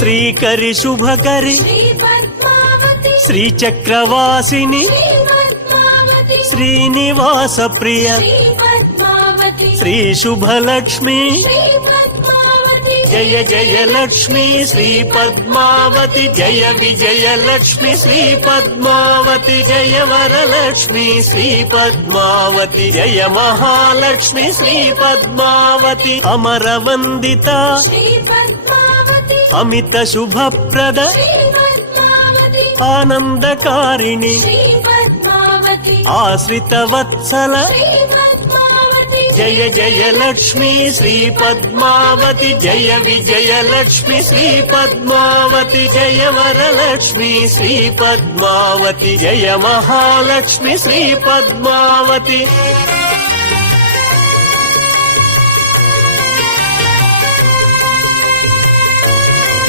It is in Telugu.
శ్రీకరి శుభకరి శ్రీచక్రవాసిని శ్రీనివాస ప్రియ శ్రీ శుభలక్ష్మి జయ జయ లక్ష్మి శ్రీ పద్మావతి జయ విజయ లక్ష్మి శ్రీ పద్మావతి జయ వరలక్ష్మి శ్రీ పద్మావతి జయ మహాలక్ష్మి శ్రీ పద్మావతి అమర వందిత అమిత శుభప్రద ఆనందకారిణి ఆశ్రిత వత్సల జయ జయ లక్ష్మి శ్రీ పద్మావతి జయ విజయ లక్ష్మి శ్రీ పద్మావతి జయ వరలక్ష్మి శ్రీ పద్మావతి జయ మహాలక్ష్మి శ్రీ పద్మావతి